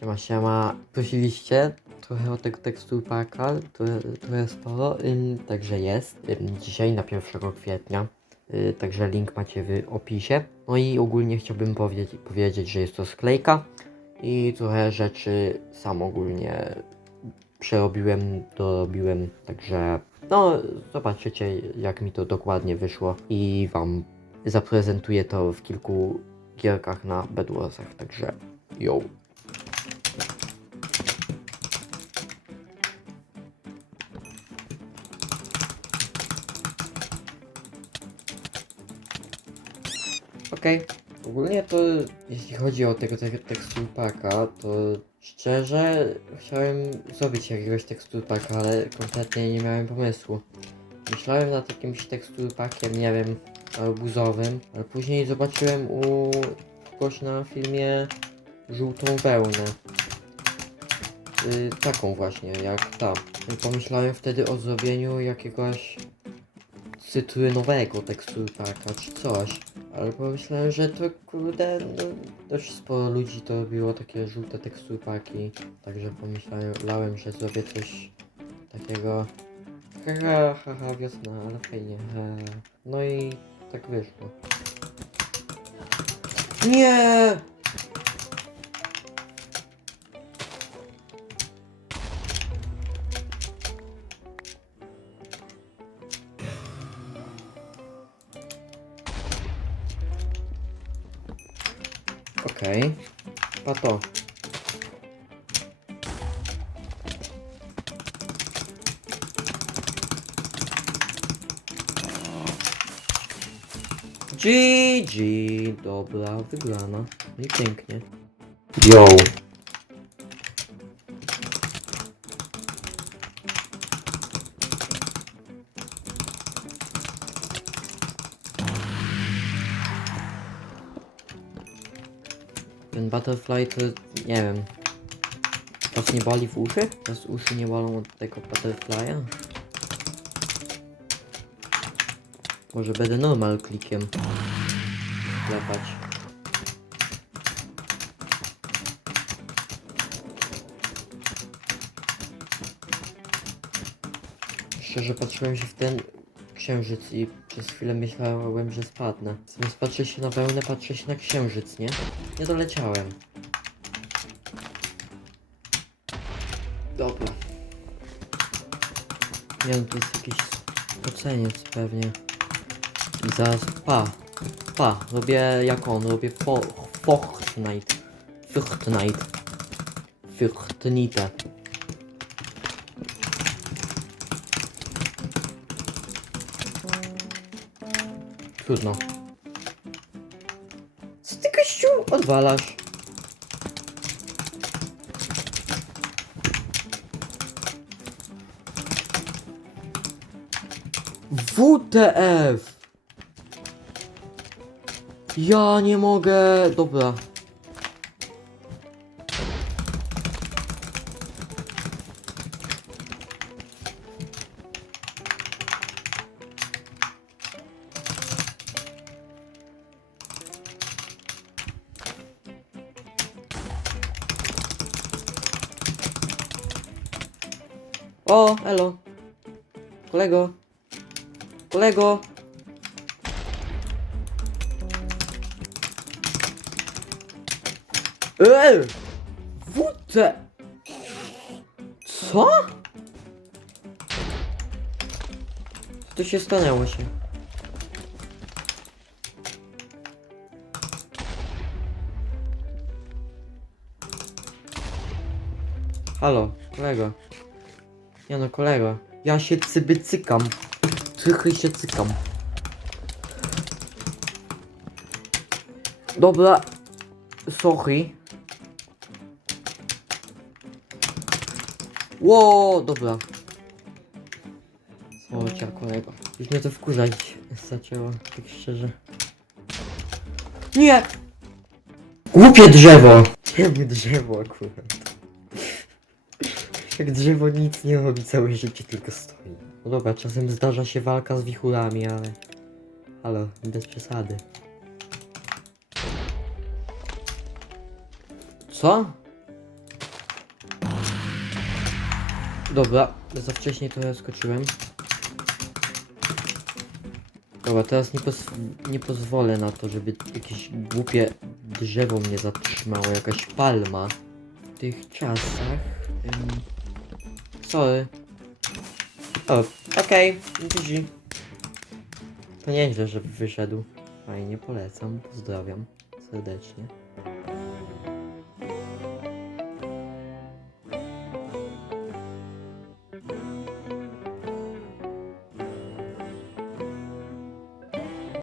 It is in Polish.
Siema, siema. Prosiliście trochę o tego tekstu paka, trochę, trochę sporo, ym, także jest. Ym, dzisiaj na 1 kwietnia, y, także link macie w opisie. No i ogólnie chciałbym powiedzieć, powiedzieć, że jest to sklejka i trochę rzeczy sam ogólnie przerobiłem, dorobiłem, także no zobaczycie jak mi to dokładnie wyszło i wam zaprezentuję to w kilku gierkach na Bedwarsach, także yo. Okej. Ogólnie to jeśli chodzi o tego, tego teksturpaka, to szczerze chciałem zrobić jakiegoś teksturpaka, ale kompletnie nie miałem pomysłu. Myślałem nad jakimś teksturpakiem, nie wiem, arbuzowym, ale później zobaczyłem u kogoś na filmie żółtą wełnę. Y, taką właśnie, jak ta. I pomyślałem wtedy o zrobieniu jakiegoś cytrynowego teksturpaka czy coś. Ale pomyślałem, że to kurde, no, dość sporo ludzi to robiło takie żółte teksturpaki. Także pomyślałem, lałem, że zrobię coś takiego. Haha, haha, wiosna, ale fajnie. he. No i tak wyszło. Nie! Okej. Okay. to. GG, dobra, wygrana. No I pięknie. Yo. Ten butterfly to nie wiem. Was nie boli w uszy? Was uszy nie bolą od tego butterfly'a? Może będę normal klikiem klepać. Szczerze patrzyłem się w ten księżyc i przez chwilę myślałem, że spadnę. Zamiast patrzeć się na wełnę, patrzę się na księżyc, nie? Nie doleciałem. Dobra. Nie wiem, to jest jakiś oceniec pewnie. I zaraz, pa, pa, robię jak on, robię fo, Fortnite. Fortnite. Fortnite. Trudno. Co ty gościu odwalasz? WTF! Ja nie mogę. Dobra. O, elo. Kolego. Kolego. Ej! WT! Co? Co się stanęło się? Halo, kolego. Nie no, kolego. Ja się cyby cykam. Trochę się cykam. Dobra. Sorry. Ło, dobra. O, cię kolego. Już mnie to wkurzać zaczęło, tak szczerze. Nie! Głupie drzewo! Czemu drzewo akurat? Jak drzewo nic nie robi całe życie, tylko stoi. No dobra, czasem zdarza się walka z wichurami, ale... Halo, bez przesady. Co? Dobra, za wcześnie trochę skoczyłem. Dobra, teraz nie, poz nie pozwolę na to, żeby jakieś głupie drzewo mnie zatrzymało, jakaś palma. W tych czasach... Ym... Sorry. O, okej, okay. To nieźle, że wyszedł. Fajnie, polecam, pozdrawiam serdecznie.